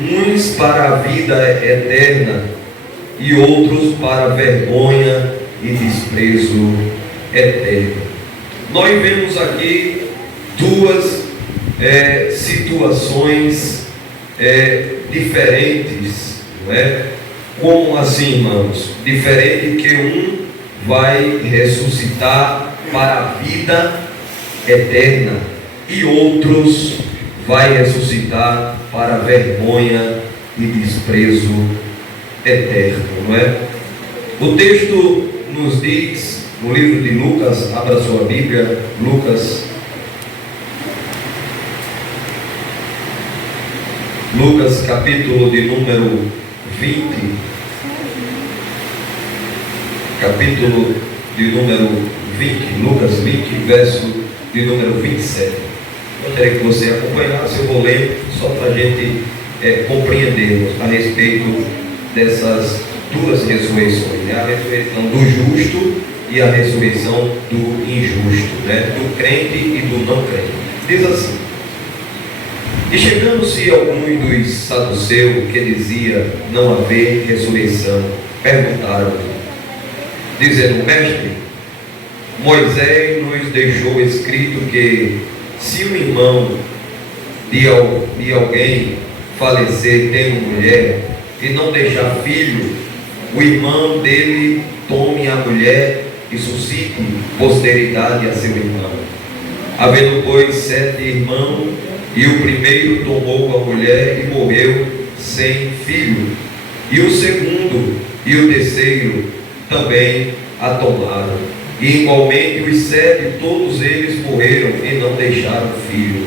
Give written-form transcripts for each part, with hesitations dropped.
uns para a vida eterna e outros para vergonha e desprezo eterno. Nós vemos aqui duas situações diferentes, não é? Como assim, irmãos? Diferente que um vai ressuscitar para a vida eterna e outros vai ressuscitar para a vergonha e desprezo eterno, não é? O texto nos diz, no livro de Lucas, abra sua Bíblia, Lucas capítulo de número 20, capítulo de número 20, Lucas 20, verso de número 27. Gostaria que você acompanhasse, eu vou ler só para a gente compreendermos a respeito dessas duas ressurreições, né? A ressurreição do justo e a ressurreição do injusto, né? Do crente e do não crente. Diz assim: e chegando-se alguns dos saduceus que dizia não haver ressurreição, perguntaram-lhe, dizendo: mestre, Moisés nos deixou escrito que se o irmão de alguém falecer tendo mulher e não deixar filho, o irmão dele tome a mulher e suscite posteridade a seu irmão. Havendo, pois, 7 irmãos, e o primeiro tomou a mulher e morreu sem filho, e o segundo e o terceiro também a tomaram, e igualmente os 7, todos eles morreram e não deixaram filho.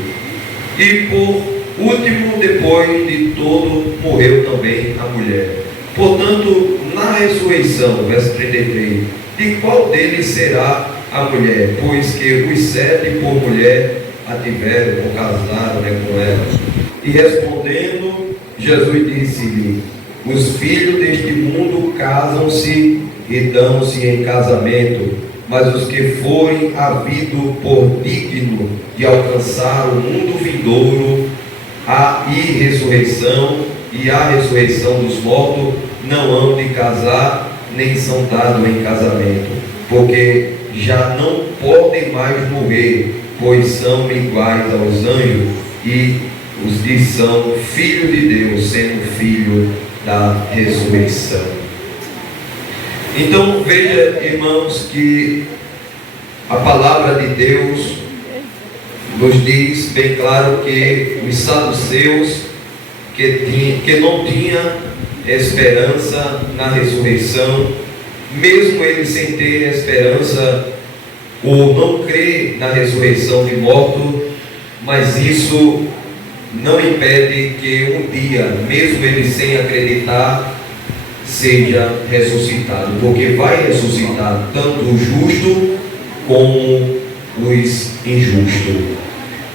E por último, depois de todo, morreu também a mulher. Portanto, na ressurreição, verso 33, de qual deles será a mulher? Pois que os 7 por mulher a tiveram, ou casaram, com ela. E respondendo, Jesus disse-lhe: os filhos deste mundo casam-se e dão-se em casamento, mas os que forem havidos por digno de alcançar o mundo vindouro, a ressurreição e a ressurreição dos mortos, não hão de casar, nem são dados em casamento, porque já não podem mais morrer, pois são iguais aos anjos, e os que são filhos de Deus, sendo filho da ressurreição. Então veja, irmãos, que a palavra de Deus nos diz bem claro que os saduceus que não tinham esperança na ressurreição, mesmo eles sem ter esperança ou não crer na ressurreição de mortos, mas isso não impede que um dia, mesmo eles sem acreditar, seja ressuscitado, porque vai ressuscitar tanto o justo como os injustos.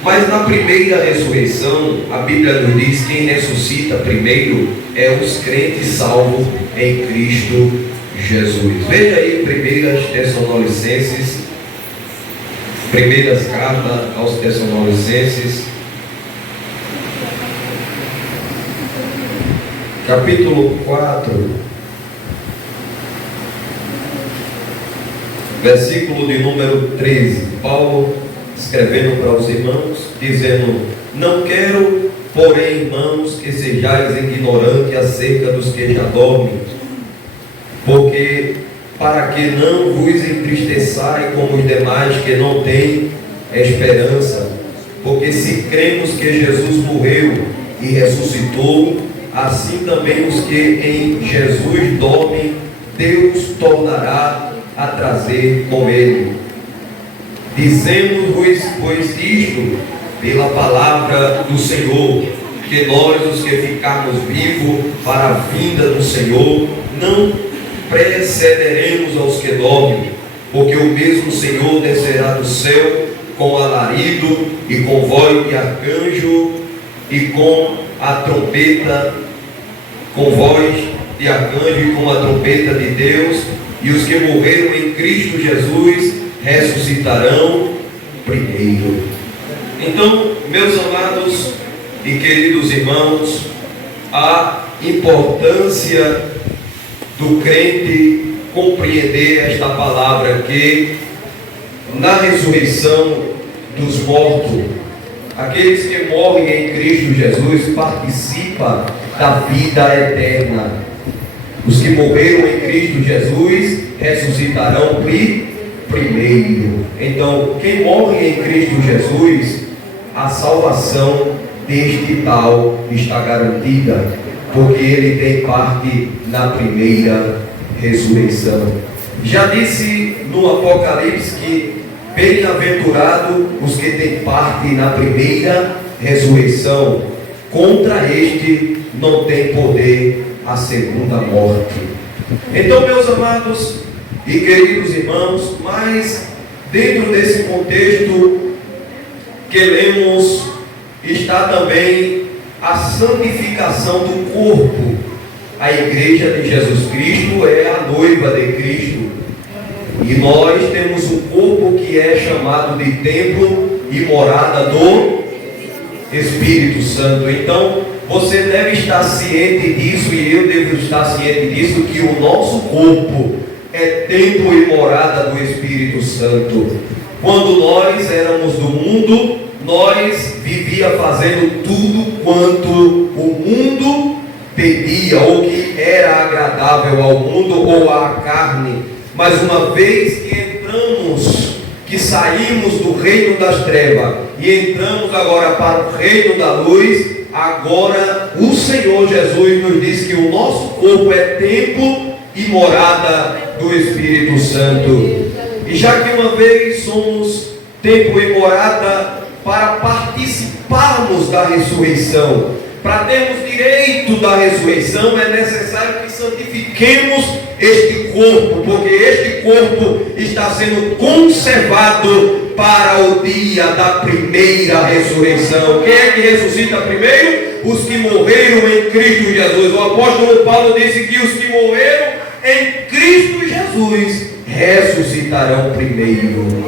Mas na primeira ressurreição, a Bíblia nos diz que quem ressuscita primeiro é os crentes salvos em Cristo Jesus. Veja aí 1 Tessalonicenses, primeiras cartas aos Tessalonicenses, capítulo 4, versículo de número 13. Paulo escrevendo para os irmãos, dizendo: não quero, porém, irmãos, que sejais ignorantes acerca dos que já dormem, porque para que não vos entristeçais como os demais que não têm esperança, porque se cremos que Jesus morreu e ressuscitou, assim também os que em Jesus dormem, Deus tornará a trazer com ele. Dizemos-vos, pois, isto pela palavra do Senhor, que nós, os que ficarmos vivos para a vinda do Senhor, não precederemos aos que dormem, porque o mesmo Senhor descerá do céu com alarido e com voz de arcanjo e com a trompeta, com voz de arcanjo e com a trompeta de Deus, e os que morreram em Cristo Jesus ressuscitarão primeiro. Então, meus amados e queridos irmãos, a importância do crente compreender esta palavra, que na ressurreição dos mortos, aqueles que morrem em Cristo Jesus participam da vida eterna. Os que morreram em Cristo Jesus ressuscitarão primeiro. Então, quem morre em Cristo Jesus, a salvação deste tal está garantida, porque ele tem parte na primeira ressurreição. Já disse no Apocalipse que bem-aventurado os que têm parte na primeira ressurreição. Contra este não tem poder a segunda morte. Então, meus amados e queridos irmãos, mas dentro desse contexto que lemos está também a santificação do corpo. A igreja de Jesus Cristo é a noiva de Cristo, e nós temos um corpo que é chamado de templo e morada do Espírito Santo. Então você deve estar ciente disso, e eu devo estar ciente disso, que o nosso corpo é templo e morada do Espírito Santo. Quando nós éramos do mundo, nós vivia fazendo tudo quanto o mundo pedia, ou que era agradável ao mundo ou à carne. Mas uma vez que entramos, que saímos do reino das trevas e entramos agora para o reino da luz, agora o Senhor Jesus nos diz que o nosso corpo é templo e morada do Espírito Santo. E já que uma vez somos templo e morada, para participarmos da ressurreição, para termos direito da ressurreição, é necessário que santifiquemos este corpo, porque este corpo está sendo conservado para o dia da primeira ressurreição. Quem é que ressuscita primeiro? Os que morreram em Cristo Jesus. O apóstolo Paulo disse que os que morreram em Cristo Jesus ressuscitarão primeiro.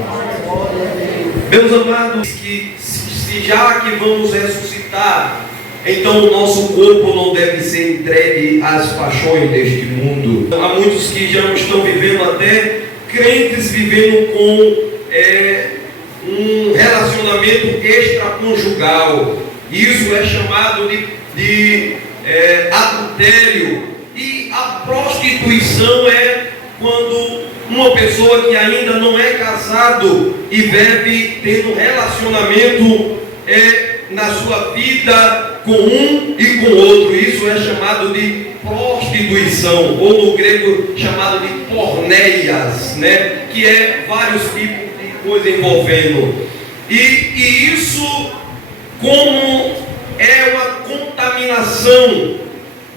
Meus amados, que se já que vamos ressuscitar, então o nosso corpo não deve ser entregue às paixões deste mundo. Há muitos que já estão vivendo, até crentes vivendo com um relacionamento extraconjugal. Isso é chamado de adultério. E a prostituição é quando uma pessoa que ainda não é casado e vive tendo relacionamento na sua vida com um e com outro. Isso é chamado de prostituição, ou no grego chamado de porneias, né? Que é vários tipos de coisa envolvendo. E isso, como é uma contaminação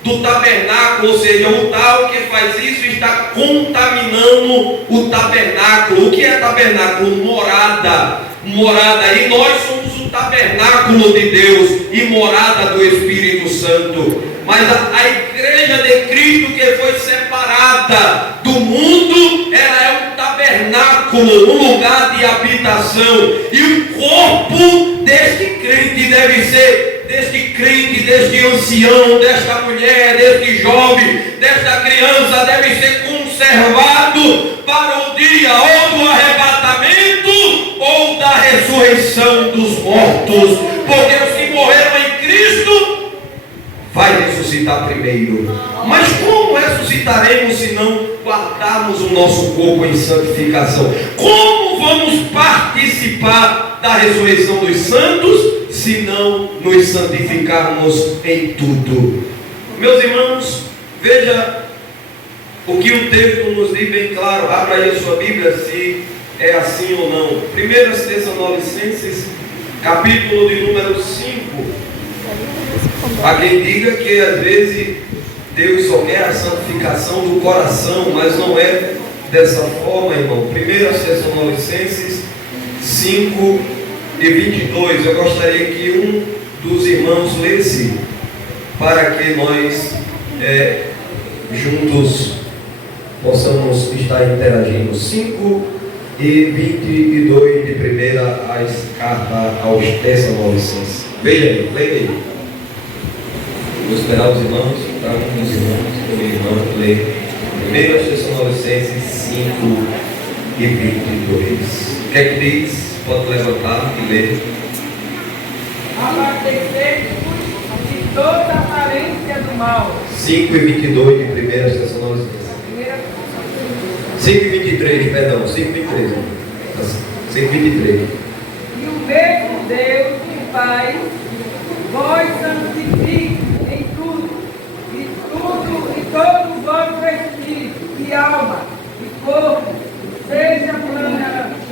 do tabernáculo, ou seja, o tal que faz isso está contaminando o tabernáculo. O que é tabernáculo? Morada. E nós somos o tabernáculo de Deus e morada do Espírito Santo. Mas a igreja de Cristo, que foi separada do mundo, ela é um tabernáculo, um lugar de habitação. E o corpo deste crente deve ser, deste crente, deste ancião, desta mulher, deste jovem, desta criança, deve ser conservado para o dia ou do arrebatamento ou da ressurreição dos mortos, porque os que morreram em Cristo vai ressuscitar primeiro. Mas como ressuscitaremos se não guardarmos o nosso corpo em santificação? Como vamos participar da ressurreição dos santos se não nos santificarmos em tudo? Meus irmãos, veja o que o texto nos diz bem claro. Abra aí a sua Bíblia, se é assim ou não. 1 Tessalonicenses, capítulo de número 5. Há quem diga que às vezes Deus só quer a santificação do coração, mas não é dessa forma, irmão. 1 Tessalonicenses 5 e 22. Eu gostaria que um dos irmãos lesse, para que nós juntos possamos estar interagindo. 5 e 22 de primeira carta aos Tessalonicenses. Veja aí, leia aí. Vou esperar os irmãos, para um dos irmãos, o irmão ler 1 Tessalonicenses 5 e 22. O que é que diz? Pode levantar e ler. Abastecei-vos de toda a aparência do mal. 5 e 22 de 1 Tessalonicenses. 5 e 23, perdão, 5 e 23. 5 e 23. E o mesmo Deus e Pai vós santifique em tudo, e todo o vosso espírito e alma e corpo seja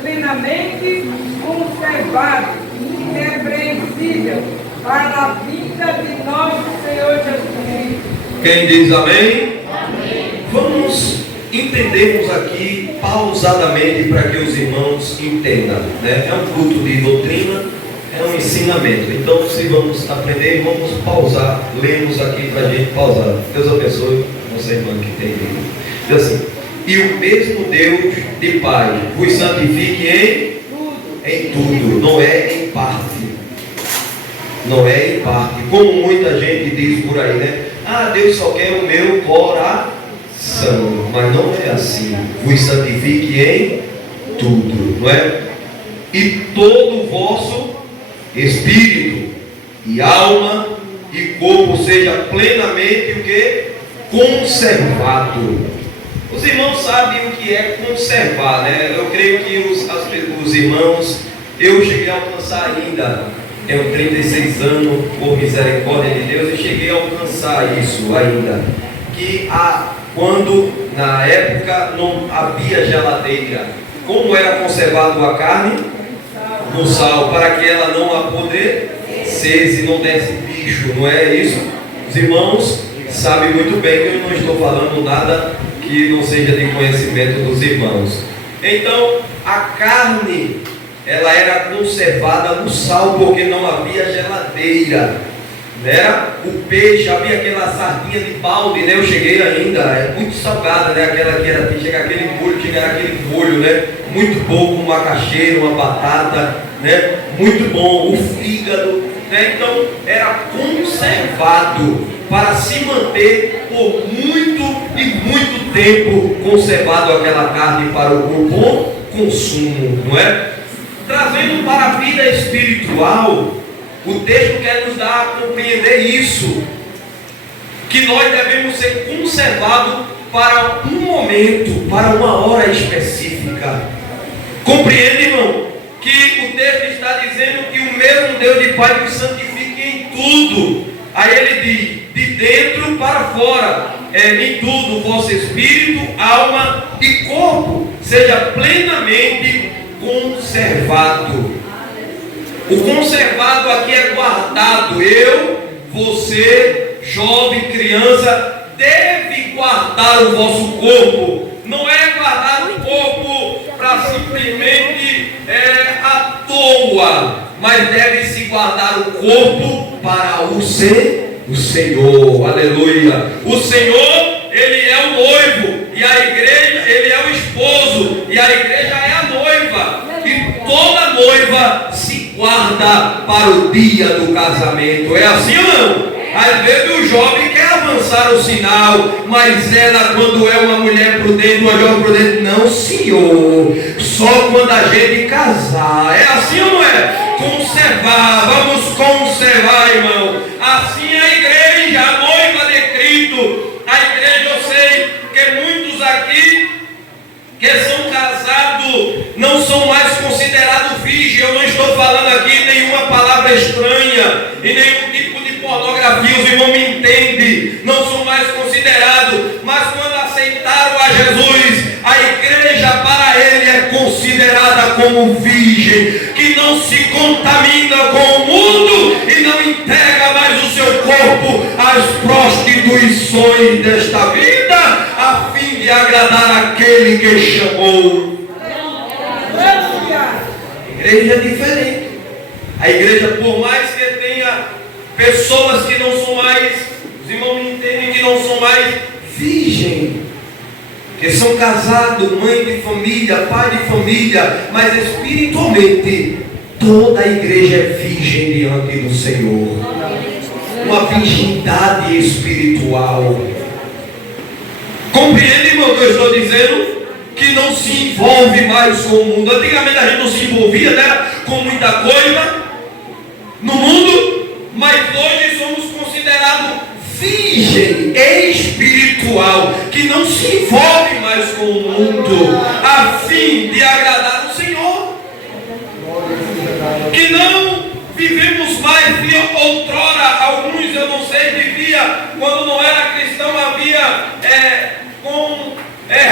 plenamente conservado e irrepreensível para a vinda de nosso Senhor Jesus Cristo. Quem diz amém? Amém. Vamos entendermos aqui pausadamente para que os irmãos entendam, né? É um culto de doutrina, é um ensinamento. Então, se vamos aprender, vamos pausar. Lemos aqui para a gente pausar. Deus abençoe nossa irmã que tem lido. Diz assim: e o mesmo Deus de Pai vos santifique em tudo, não é em parte. Não é em parte. Como muita gente diz por aí, né? Ah, Deus só quer o meu coração. Mas não é assim. Vos santifique em tudo, não é? E todo o vosso espírito e alma e corpo seja plenamente o que? Conservado. Os irmãos sabem o que é conservar, né? Eu creio que os irmãos, eu cheguei a alcançar ainda, tenho 36 anos, por misericórdia de Deus, e cheguei a alcançar isso ainda, que quando na época não havia geladeira, como era conservado a carne? No sal, para que ela não apodrecesse e não desse bicho, não é isso? Os irmãos sabem muito bem que eu não estou falando nada que não seja de conhecimento dos irmãos. Então, a carne, ela era conservada no sal, porque não havia geladeira, né? O peixe, havia aquela sardinha de balde, né? Eu cheguei ainda, é muito salgada, né? Aquela que era, chega aquele molho, né? Muito bom, com macaxeira, uma batata, né? Muito bom, o fígado, né? Então, era conservado para se manter por muito e muito tempo conservado aquela carne para o bom consumo, não é? Trazendo para a vida espiritual, o texto quer nos dar a compreender isso, que nós devemos ser conservados para um momento, para uma hora específica. Compreende, irmão? Que o texto está dizendo que o mesmo Deus de Pai nos santifique em tudo. Aí ele diz, de dentro para fora, em tudo, o vosso espírito, alma e corpo seja plenamente conservado. O conservado aqui é guardado. Eu, você, jovem, criança, deve guardar o vosso corpo. Não é guardar o corpo para simplesmente à toa, mas deve-se guardar o corpo para o Senhor. Aleluia. O Senhor, Ele é o noivo, e a igreja, Ele é o esposo, e a igreja é a noiva. E toda noiva se guarda para o dia do casamento. É assim ou não? Às vezes o jovem quer avançar o sinal, mas ela, quando é uma mulher prudente, uma jovem prudente, não, senhor, só quando a gente casar. É assim ou não é? Conservar, vamos conservar, irmão. Assim a igreja, a noiva de Cristo, a igreja, eu sei que muitos aqui que são casados não são mais considerados virgens. Eu não estou falando aqui nenhuma palavra estranha e nenhum tipo de pornografia, os irmãos me entendem, não são mais considerados, mas quando aceitaram a Jesus, a igreja para ele é considerada como virgem, que não se contamina com o mundo e não entrega mais o seu corpo às prostituições desta vida, a fim de agradar aquele que chamou. A igreja é diferente. A igreja, por mais que tenha pessoas que não são mais, os irmãos me entendem, que não são mais virgem, que são casados, mãe de família, pai de família, mas espiritualmente toda a igreja é virgem diante do Senhor. uma virgindade espiritual. Compreende, irmão, que eu estou dizendo? Que não se envolve mais com o mundo. Antigamente a gente não se envolvia, né, com muita coisa no mundo, mas hoje somos considerados virgem espiritual, que não se envolve mais com o mundo, a fim de agradar o Senhor. Que não vivemos mais, outrora, alguns, eu não sei, vivia, quando não era cristão, havia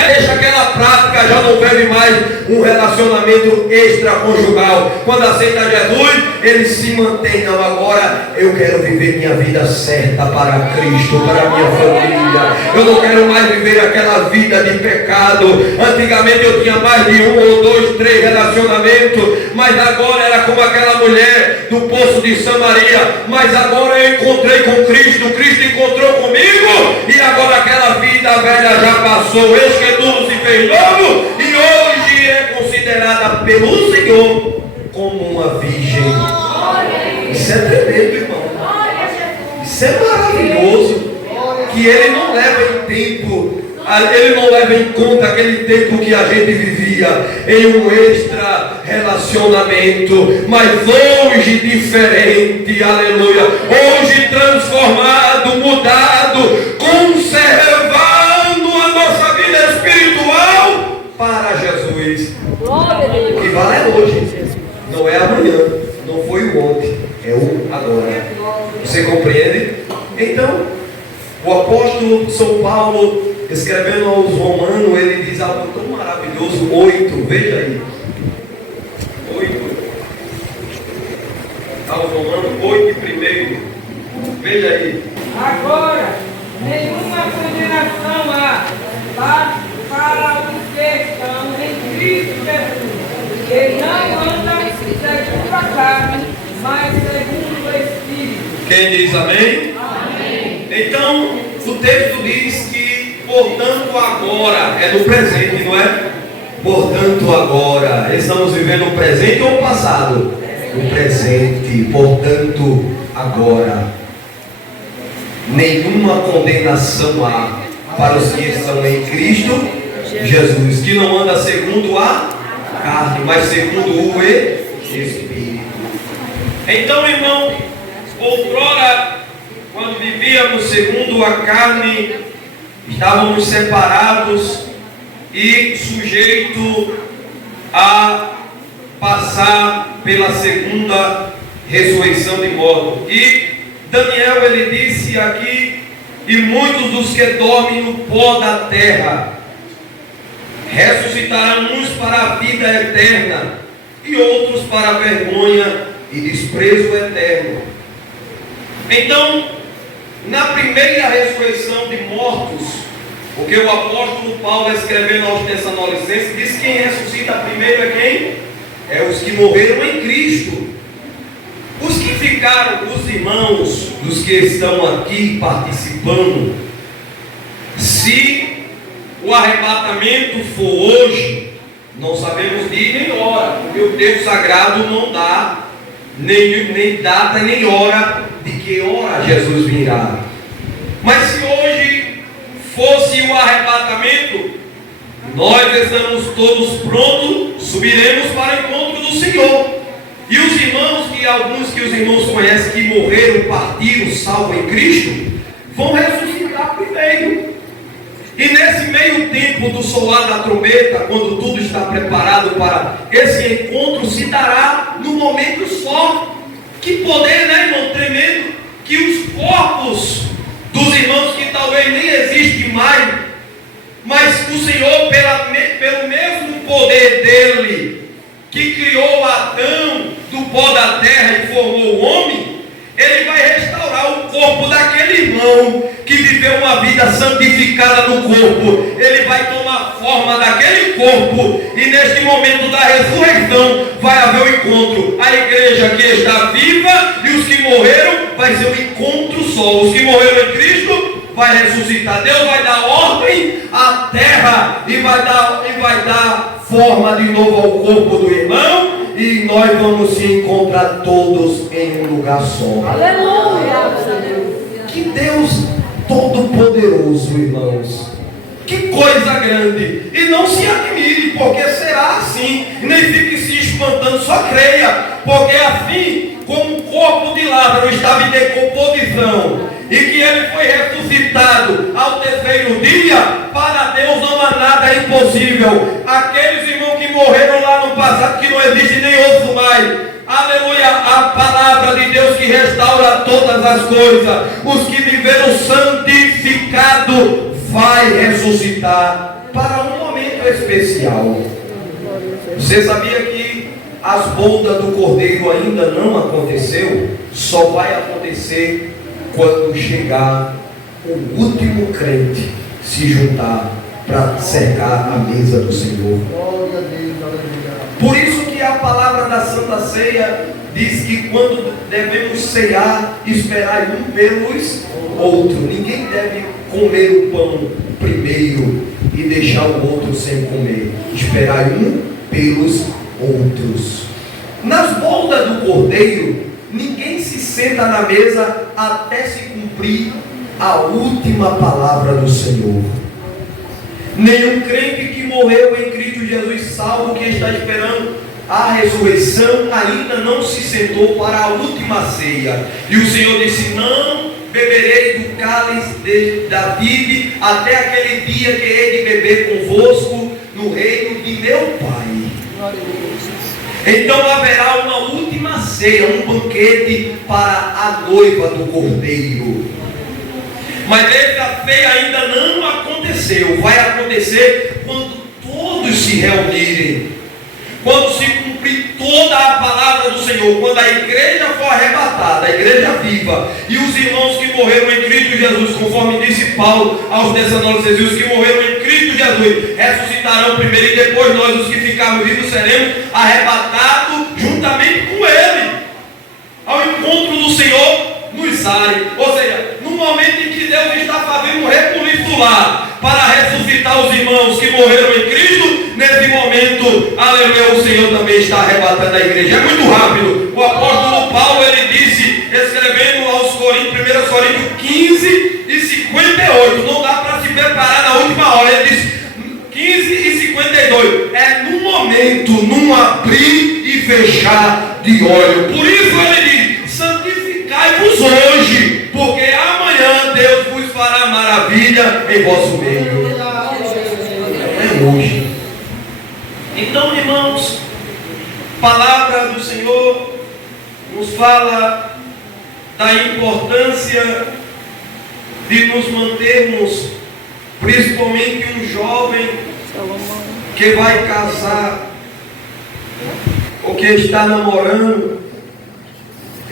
deixa aquela prática, já não vive mais um relacionamento extraconjugal. Quando aceita Jesus, ele se mantém. Não, agora eu quero viver minha vida certa para Cristo, para minha família. Eu não quero mais viver aquela vida de pecado. Antigamente eu tinha mais de 1 ou 2, 3 relacionamentos, mas agora era como aquela mulher do poço de Samaria. Mas agora eu encontrei com Cristo, Cristo encontrou comigo, e agora aquela vida velha já passou. Eis que tudo se fez novo, e hoje é considerada pelo Senhor como uma virgem. Isso é tremendo, irmão. Isso é maravilhoso. Que ele não leva em tempo, ele não leva em conta aquele tempo que a gente vivia em um extra relacionamento, mas hoje diferente, aleluia. Hoje transformado, mudado, conservado a nossa vida espiritual para Jesus. O que vale é hoje, não é amanhã, não foi o ontem, é o agora. Você compreende? Então, o apóstolo São Paulo, escrevendo aos Romanos, ele diz algo tão maravilhoso. 8, veja aí. 8. Aos Romanos 8, primeiro. Veja aí. Agora, nenhuma condenação há para os que estão em Cristo Jesus, que não andam segundo a carne, mas segundo o Espírito. Quem diz amém? Amém. Então, o texto diz que, portanto, agora, é no presente, não é? Portanto, agora, estamos vivendo o presente ou o passado? O presente, portanto, agora. Nenhuma condenação há para os que estão em Cristo Jesus, que não anda segundo a carne, mas segundo o Espírito. Então, irmão, outrora, quando vivíamos segundo a carne, estávamos separados e sujeitos a passar pela segunda ressurreição de mortos. E Daniel, ele disse aqui: e muitos dos que dormem no pó da terra ressuscitarão, uns para a vida eterna e outros para a vergonha e desprezo eterno. Então, na primeira ressurreição de mortos, porque o apóstolo Paulo, escrevendo aos Tessalonicenses, diz que quem ressuscita primeiro é quem? É os que morreram em Cristo. Os que ficaram, os irmãos, dos que estão aqui participando, se o arrebatamento for hoje, não sabemos dia nem hora, porque o texto sagrado não dá nem data nem hora de que hora Jesus virá. Mas se hoje fosse o arrebatamento, nós estamos todos prontos, subiremos para o encontro do Senhor. E os irmãos, que alguns que os irmãos conhecem, que morreram, partiram, salvo em Cristo, vão ressuscitar primeiro. E nesse meio tempo do soar da trombeta, quando tudo está preparado para esse encontro, se dará no momento só. Que poder, né, irmão? Tremendo. Que os corpos dos irmãos que talvez nem existem mais, mas o Senhor, pelo mesmo poder dele, que criou Adão do pó da terra e formou o homem, ele vai restaurar o corpo daquele irmão que viveu uma vida santificada no corpo. Ele vai tomar forma daquele corpo, e neste momento da ressurreição vai haver um encontro. A igreja que está viva e os que morreram, vai ser um encontro só. Os que morreram em Cristo vai ressuscitar. Deus vai dar ordem à terra e vai dar forma de novo ao corpo do irmão, e nós vamos se encontrar todos em um lugar só. Aleluia! Que Deus Todo-Poderoso, irmãos. Que coisa grande. E não se admire, porque será assim. E nem fique se espantando, só creia. Porque assim como o corpo de Lázaro estava em decomposição, e que ele foi ressuscitado ao terceiro dia, para Deus não há nada impossível. Aqueles irmãos que morreram lá no passado, que não existe nem osso mais, aleluia, a palavra de Deus que restaura todas as coisas, os que viveram santificado, vai ressuscitar para um momento especial. Você sabia que as bodas do Cordeiro ainda não aconteceu? Só vai acontecer quando chegar o último crente se juntar para cercar a mesa do Senhor. Por isso que a palavra da Santa Ceia diz que quando devemos ceiar, esperar um pelos outros. Ninguém deve comer o pão primeiro e deixar o outro sem comer. Esperar um pelos outros. Nas bodas do Cordeiro, ninguém se senta na mesa até se cumprir a última palavra do Senhor. Nenhum crente que morreu em Cristo Jesus, salvo que está esperando a ressurreição, ainda não se sentou para a última ceia. E o Senhor disse: não beberei do cálice de David até aquele dia que hei de beber convosco no reino de meu Pai. Então haverá uma última ceia, um banquete para a noiva do Cordeiro. Mas essa ceia ainda não aconteceu. Vai acontecer quando todos se reunirem, quando se cumprir toda a palavra do Senhor, quando a igreja for arrebatada, a igreja viva, e os irmãos que morreram em Cristo Jesus, conforme disse Paulo aos Tessalonicenses, os que morreram em Cristo Jesus ressuscitarão primeiro, e depois nós, os que ficarmos vivos, seremos arrebatados juntamente com Ele, ao encontro do Senhor nos ares. Ou seja, no momento em que Deus está fazendo um rebuliço lá para ressuscitar os irmãos que morreram em Cristo, nesse momento, aleluia, o Senhor também está arrebatando a igreja. É muito rápido. O apóstolo Paulo, ele disse, escrevendo aos Coríntios, 1 Coríntios 15 e 58, não dá para se preparar na última hora. Ele diz 15 e 52, é no momento, num abrir e fechar de olho. Por isso ele diz: santificai-vos hoje, porque amanhã Deus vos fará maravilha em vosso meio. É hoje. Então, irmãos, a palavra do Senhor nos fala da importância de nos mantermos, principalmente um jovem que vai casar ou que está namorando.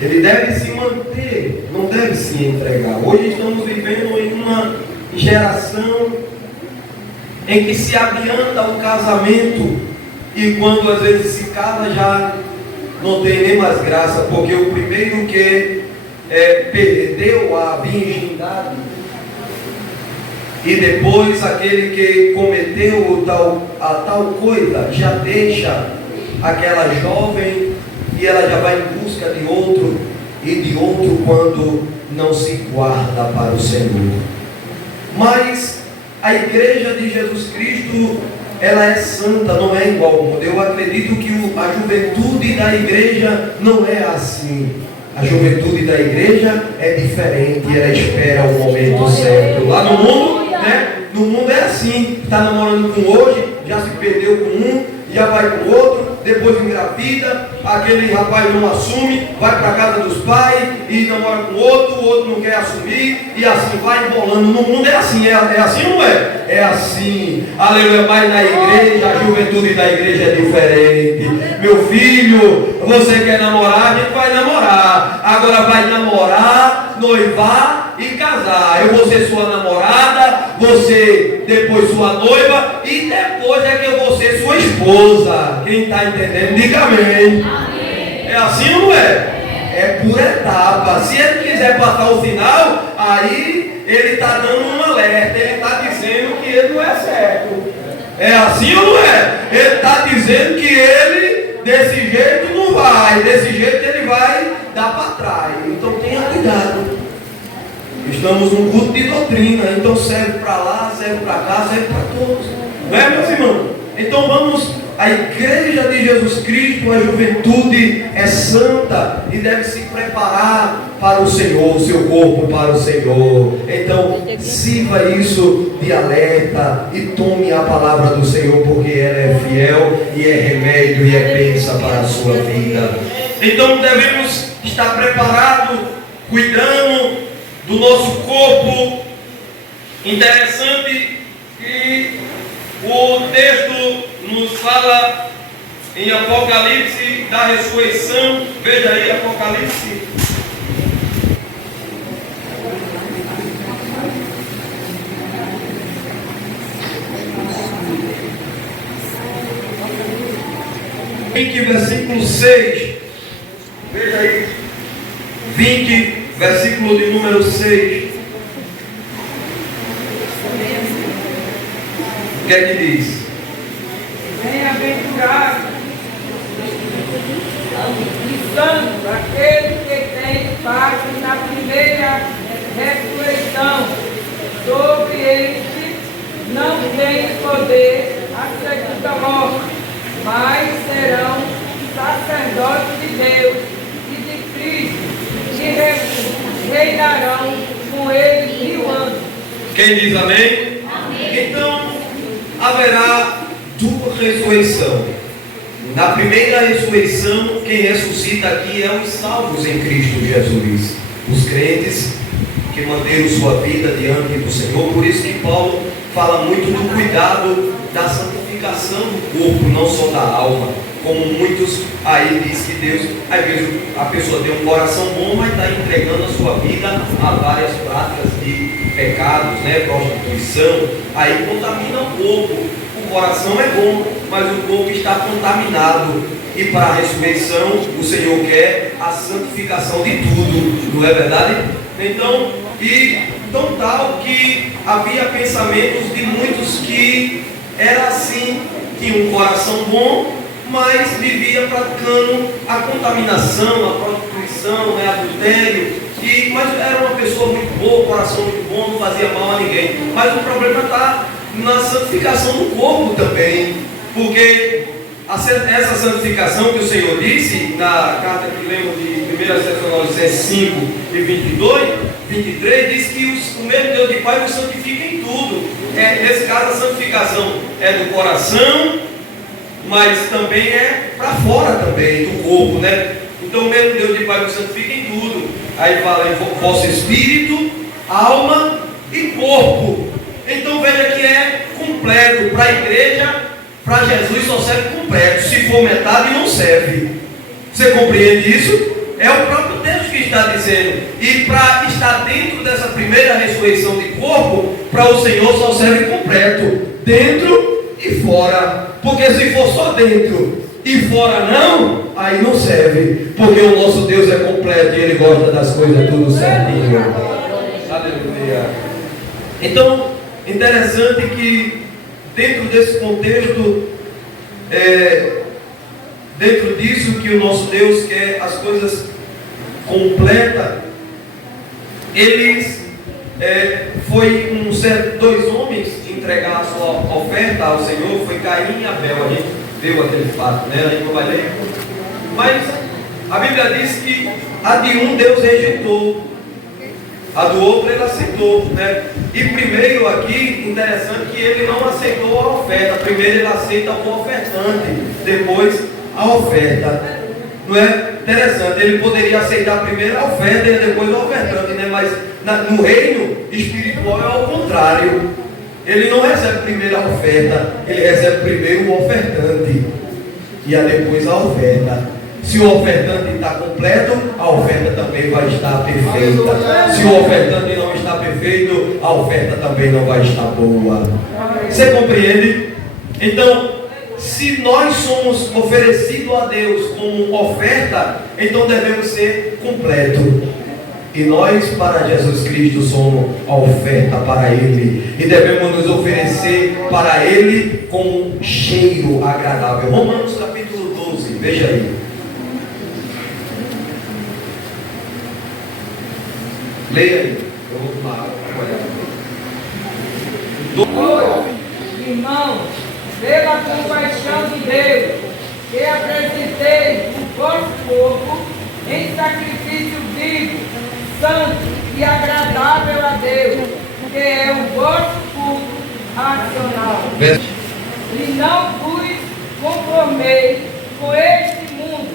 Ele deve se manter, não deve se entregar. Hoje estamos vivendo em uma geração em que se adianta o casamento, e quando às vezes se casa já não tem nem mais graça, porque o primeiro que perdeu a virgindade, e depois aquele que cometeu a tal coisa já deixa aquela jovem, e ela já vai em busca de outro, e de outro quando não se guarda para o Senhor. Mas a igreja de Jesus Cristo, ela é santa, não é igual ao mundo. Eu acredito que a juventude da igreja não é assim. A juventude da igreja é diferente, ela espera o momento certo. Lá no mundo, né? No mundo é assim, está namorando com hoje, já se perdeu com um, já vai com outro, depois engravida, aquele rapaz não assume, vai para a casa dos pais e namora com outro, o outro não quer assumir, e assim vai embolando. No mundo é assim, é assim ou não é? É assim, aleluia. Mas na igreja, a juventude da igreja é diferente. Meu filho, você quer namorar, a gente vai namorar. Agora vai namorar, noivar e casar. Eu vou ser sua namorada, você depois sua noiva, e depois é que eu vou ser sua esposa. Quem está entendendo, diga amém. É assim ou não é? É por etapa. Se ele quiser passar o final, aí ele está dando um alerta, ele está dizendo que ele não é certo. É assim ou não é? Ele está dizendo que ele desse jeito não vai, desse jeito ele vai dar para trás. Então tenha cuidado. Estamos num culto de doutrina, então serve para lá, serve para cá, serve para todos. Não é, meus irmãos? Então vamos, a igreja de Jesus Cristo, a juventude é santa e deve se preparar para o Senhor, o seu corpo para o Senhor. Então sirva isso de alerta e tome a palavra do Senhor, porque ela é fiel e é remédio e é bênção para a sua vida. Então devemos estar preparados, cuidando do nosso corpo. Interessante que o texto nos fala em Apocalipse da ressurreição. Veja aí Apocalipse. Versículo 6. Veja aí. 20, versículo de número 6. O que é que diz? Bem-aventurado e santo aquele que tem parte na primeira ressurreição. Sobre este não tem poder a segunda morte, mas serão sacerdotes de Deus e de Cristo, que reinarão com ele 1000 anos. Quem diz amém? Amém. Então haverá dupla ressurreição. Na primeira ressurreição, quem ressuscita aqui é os salvos em Cristo Jesus, os crentes que manteram sua vida diante do Senhor. Por isso que Paulo fala muito do cuidado da santificação do corpo, não só da alma. Como muitos aí diz que Deus, às vezes a pessoa tem um coração bom, mas está entregando a sua vida a várias práticas de pecados, né? Prostituição, aí contamina o corpo. O coração é bom, mas o corpo está contaminado. E para a ressurreição, o Senhor quer a santificação de tudo, não é verdade? Então, e tão tal que havia pensamentos de muitos que era assim, tinha um coração bom, mas vivia praticando a contaminação, a prostituição, né, adultério, mas era uma pessoa muito boa, coração muito bom, não fazia mal a ninguém. Mas o problema está na santificação do corpo também, porque essa santificação que o Senhor disse na carta que lemos de 1 Tessalonicenses 5 e 23, diz que o mesmo Deus de Pai nos santifica em tudo. Nesse caso, a santificação é do coração, mas também é para fora também do corpo, né? Então o mesmo Deus de Pai nos santifica em tudo. Aí fala em vosso espírito, alma e corpo. Então veja que é completo. Para a igreja, para Jesus só serve completo. Se for metade, não serve. Você compreende isso? É o próprio Deus que está dizendo. E para estar dentro dessa primeira ressurreição de corpo, para o Senhor só serve completo, dentro e fora. Porque se for só dentro e fora não, aí não serve. Porque o nosso Deus é completo e Ele gosta das coisas tudo certinho. Aleluia. Então, interessante que dentro desse contexto, dentro disso que o nosso Deus quer as coisas completas, eles foi dois homens entregar a sua oferta ao Senhor, foi Caim e Abel. A gente viu aquele fato, né? A gente não vai ler, mas a Bíblia diz que a de um Deus rejeitou, a do outro ele aceitou, né? E primeiro aqui, interessante que ele não aceitou a oferta. Primeiro ele aceita o ofertante, depois a oferta. Não é interessante? Ele poderia aceitar primeiro a oferta e depois o ofertante, né? Mas no reino espiritual é ao contrário. Ele não recebe primeiro a oferta, ele recebe primeiro o ofertante e depois a oferta. Se o ofertante está completo, a oferta também vai estar perfeita. Se o ofertante não está perfeito, a oferta também não vai estar boa. Você compreende? Então, se nós somos oferecidos a Deus como oferta, então devemos ser completo. E nós, para Jesus Cristo, somos a oferta para Ele. E devemos nos oferecer para Ele com um cheiro agradável. Romanos capítulo 12, veja aí. Leia aí. Vamos lá, irmãos, pela compaixão de Deus, que apresentei o vosso corpo em sacrifício vivo, santo e agradável a Deus, que é o vosso culto racional. E não vos conformeis com este mundo,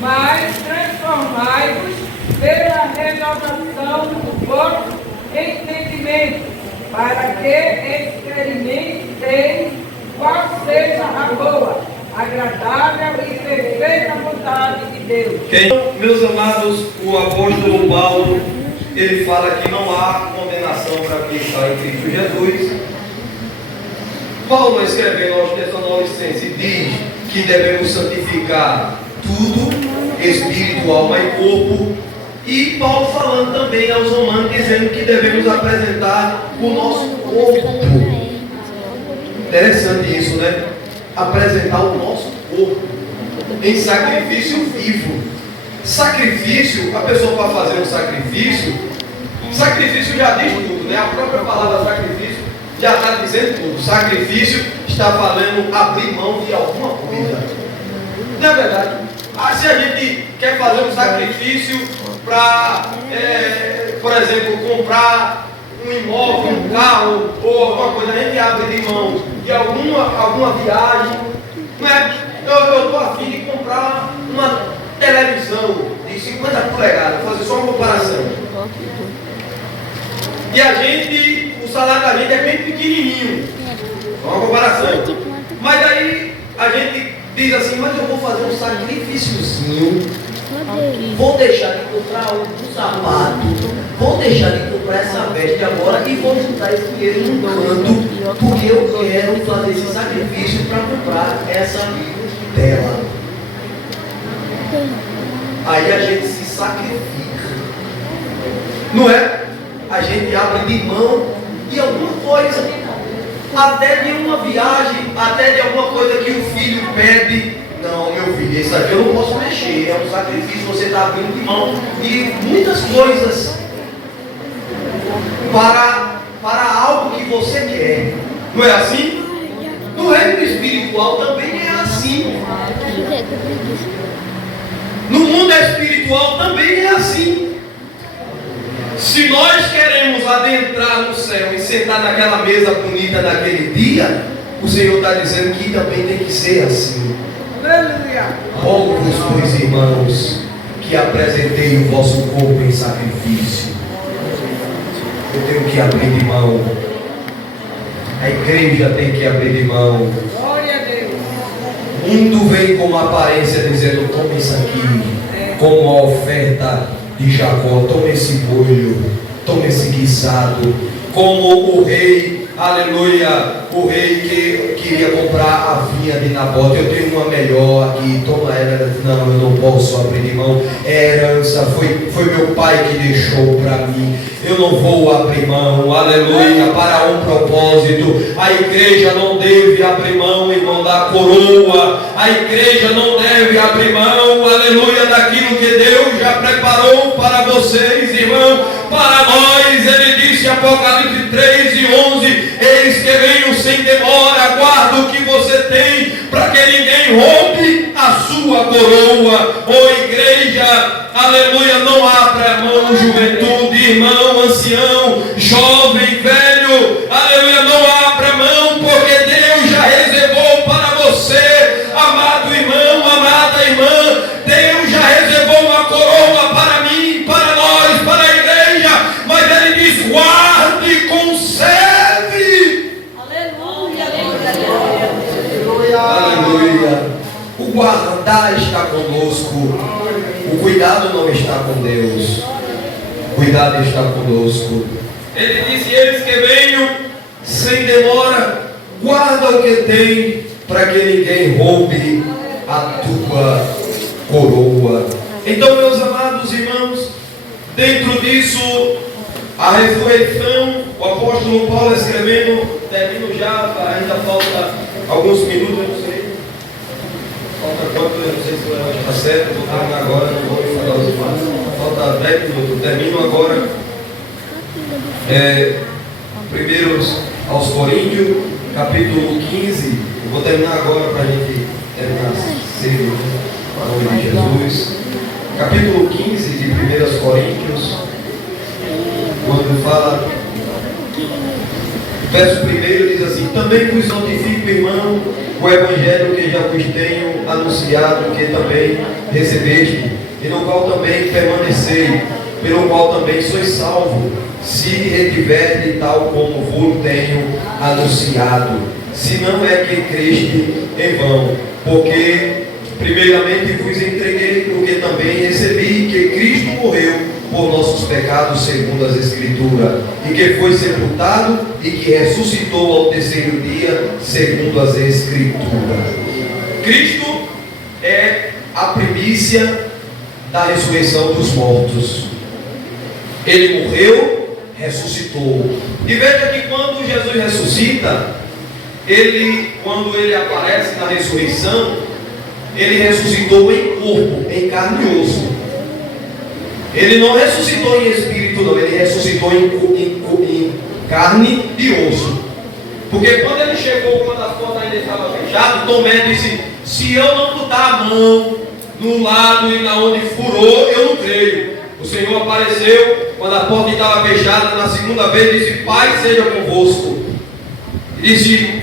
mas transformai-vos pela renovação do vosso entendimento, para que experimenteis qual seja a boa, agradável e perfeita vontade de Deus. Meus amados, o apóstolo Paulo, ele fala que não há condenação para quem está em Cristo Jesus. Paulo, escrevendo aos Tessalonicenses, diz que devemos santificar tudo, espírito, alma e corpo. E Paulo falando também aos romanos, dizendo que devemos apresentar o nosso corpo. Interessante isso, né? Apresentar o nosso corpo em sacrifício vivo. Sacrifício, a pessoa para fazer um sacrifício já diz tudo, né? A própria palavra sacrifício já está dizendo tudo. Sacrifício está falando abrir mão de alguma coisa. Não é verdade? Se a gente quer fazer um sacrifício para, por exemplo, comprar um imóvel, um carro ou alguma coisa, a gente abre de mão de alguma viagem, não é? Eu estou a fim de comprar uma televisão de 50 polegadas, vou fazer só uma comparação. E o salário da gente é bem pequenininho, uma comparação. Mas aí a gente diz assim, mas eu vou fazer um sacrifíciozinho, vou deixar de comprar um sapato, vou deixar de comprar essa veste agora e vou juntar esse dinheiro num canto, porque eu quero fazer esse sacrifício para comprar essa tela. Aí a gente se sacrifica, não é? A gente abre de mão de alguma coisa, até de uma viagem, até de alguma coisa que o filho pede. Não, meu filho, isso aqui eu não posso mexer, é um sacrifício, você está abrindo de mão de muitas coisas para algo que você quer. Não é assim? No reino espiritual também é assim. No mundo espiritual também é assim. Se nós queremos adentrar no céu e sentar naquela mesa bonita naquele dia, o Senhor está dizendo que também tem que ser assim. Rogo-vos, pois, irmãos, que apresentei o vosso corpo em sacrifício. Eu tenho que abrir de mão. A igreja tem que abrir de mão. Glória a Deus. O mundo vem com uma aparência dizendo: toma isso aqui, como a oferta de Jacó, toma esse molho, toma esse guisado, como o rei, aleluia, o rei que queria comprar a vinha de Nabote, eu tenho uma melhor aqui, toma ela. Não, eu não posso abrir de mão, é herança, foi meu pai que deixou para mim, eu não vou abrir mão, aleluia, para um propósito. A igreja não deve abrir mão, irmão, da coroa. A igreja não deve abrir mão, aleluia, daquilo que Deus já preparou para vocês, irmão, para nós. Ele disse, Apocalipse 3:11, eis que venho sem demora, aguardo o que você tem, para que ninguém roube a sua coroa. Ô igreja, aleluia, não abra mão, juventude, irmão, ancião, jovem, velho, aleluia, não abra mão, porque Deus já reservou para você, amado irmão, amada irmã, Deus já reservou uma coroa para mim, para nós, para a igreja, mas Ele diz, guarde e conserve. Aleluia, aleluia. O guardar está conosco, o cuidado não está com Deus, o cuidado está conosco. Ele disse, eles que venham sem demora, guarda o que tem, para que ninguém roube a tua coroa. Então, meus amados irmãos, dentro disso, a ressurreição, o apóstolo Paulo escrevendo, termino já, ainda falta alguns minutos, eu não sei. Falta quanto? Eu não sei se o relógio está certo, vou terminar agora, não vou falar os passos. Falta 10 minutos, termino agora. Primeiros aos Coríntios, capítulo 15. Eu vou terminar agora para a gente terminar cedo, para o nome de Jesus. Capítulo 15 de 1 Coríntios, quando fala, verso 1 diz assim: também vos notifico, irmão, o evangelho que já vos tenho anunciado, que também recebeste, e no qual também permanecei, pelo qual também sois salvo, se retiverdes tal como vos tenho anunciado, se não é que creste em vão, porque primeiramente vos entreguei o que também recebi, que Cristo morreu por nossos pecados segundo as Escrituras, e que foi sepultado e que ressuscitou ao terceiro dia segundo as Escrituras. Cristo é a primícia da ressurreição dos mortos. Ele morreu, ressuscitou. E veja que quando Jesus ressuscita, quando ele aparece na ressurreição, ele ressuscitou em corpo, em carne e osso. Ele não ressuscitou em espírito, não. Ele ressuscitou em carne e osso. Porque quando ele chegou, quando a porta ainda estava fechada, Tomé disse: se eu não botar a mão no lado e na onde furou, eu não creio. O Senhor apareceu quando a porta estava fechada. Na segunda vez disse: Pai seja convosco. E disse: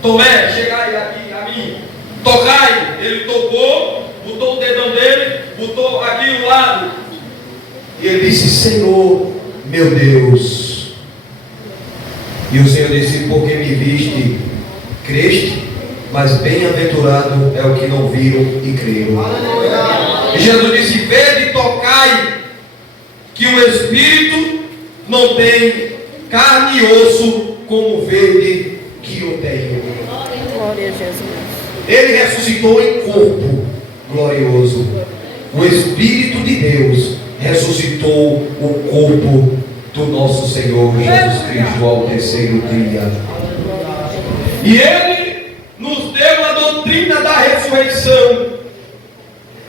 Tomé, chegai aqui a mim, tocai. Ele tocou, botou o dedão dele, botou aqui no lado, e ele disse: Senhor, meu Deus. E o Senhor disse: porque me viste, creste, mas bem-aventurado é o que não viram e creram. E Jesus disse: vede e tocai, que o Espírito não tem carne e osso como vede que eu tenho. Glória a Jesus. Ele ressuscitou em corpo glorioso. O Espírito de Deus ressuscitou o corpo do nosso Senhor Jesus Cristo ao terceiro dia. E Ele nos deu a doutrina da ressurreição,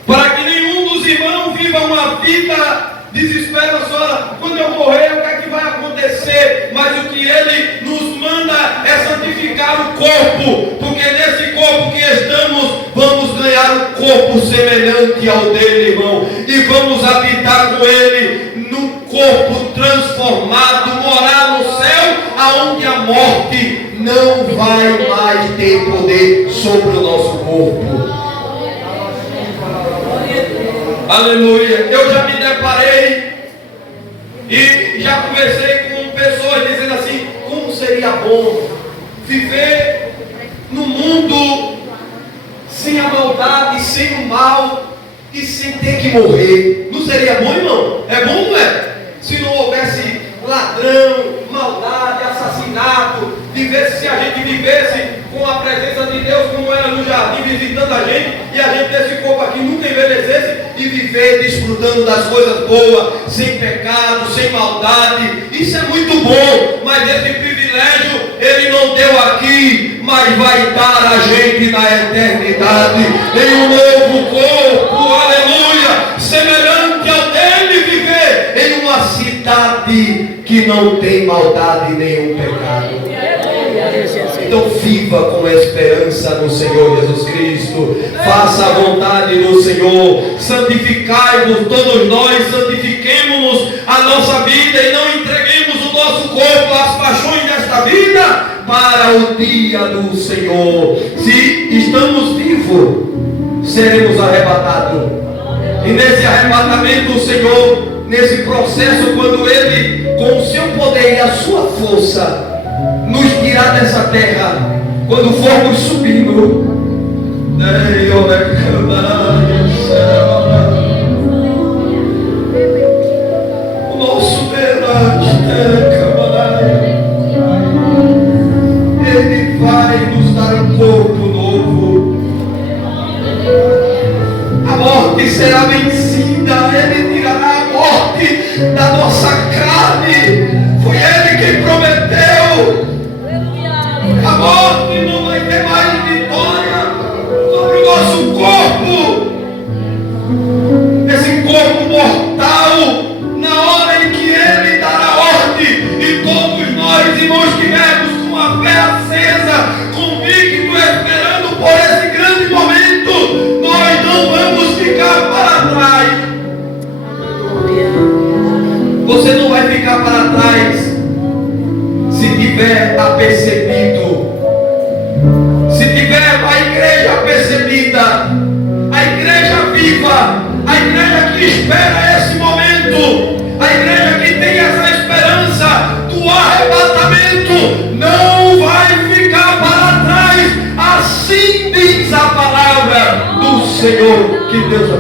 para que nenhum dos irmãos viva uma vida desesperançosa. Quando eu morrer, o que é que vai acontecer? Mas o que Ele nos manda é santificar o corpo, porque nesse corpo que estamos, vamos ganhar um corpo semelhante ao dele, irmão, e vamos habitar com Ele num corpo transformado, morar no céu, aonde a morte não vai mais ter poder sobre o nosso corpo. Aleluia. Eu já me deparei e já conversei com pessoas dizendo assim: como seria bom viver no mundo sem a maldade, sem o mal e sem ter que morrer. Não seria bom, irmão? É bom, não é? Se não houvesse ladrão, maldade, assassinato, se a gente vivesse com a presença de Deus como era no jardim, visitando a gente, e a gente desse corpo aqui nunca envelhecesse, e viver desfrutando das coisas boas, sem pecado, sem maldade. Isso é muito bom, mas esse privilégio Ele não deu aqui, mas vai dar a gente na eternidade em um novo corpo, aleluia, semelhante ao dele, viver em uma cidade que não tem maldade nenhum pecado. Então viva com a esperança no Senhor Jesus Cristo, faça a vontade do Senhor, santificai-vos todos nós, santifiquemo-nos a nossa vida e não entreguemos o nosso corpo às paixões desta vida para o dia do Senhor. Se estamos vivos, seremos arrebatados, e nesse arrebatamento o Senhor, nesse processo, quando Ele com o seu poder e a sua força nos tirar dessa terra, quando formos subindo, o nosso Ele vai nos dar um corpo novo. A morte será vencida, Ele tirará a morte da nossa carne. Foi Ele quem prometeu. A morte não vai ter mais vitória sobre o nosso corpo. Senhor. Que Deus abençoe.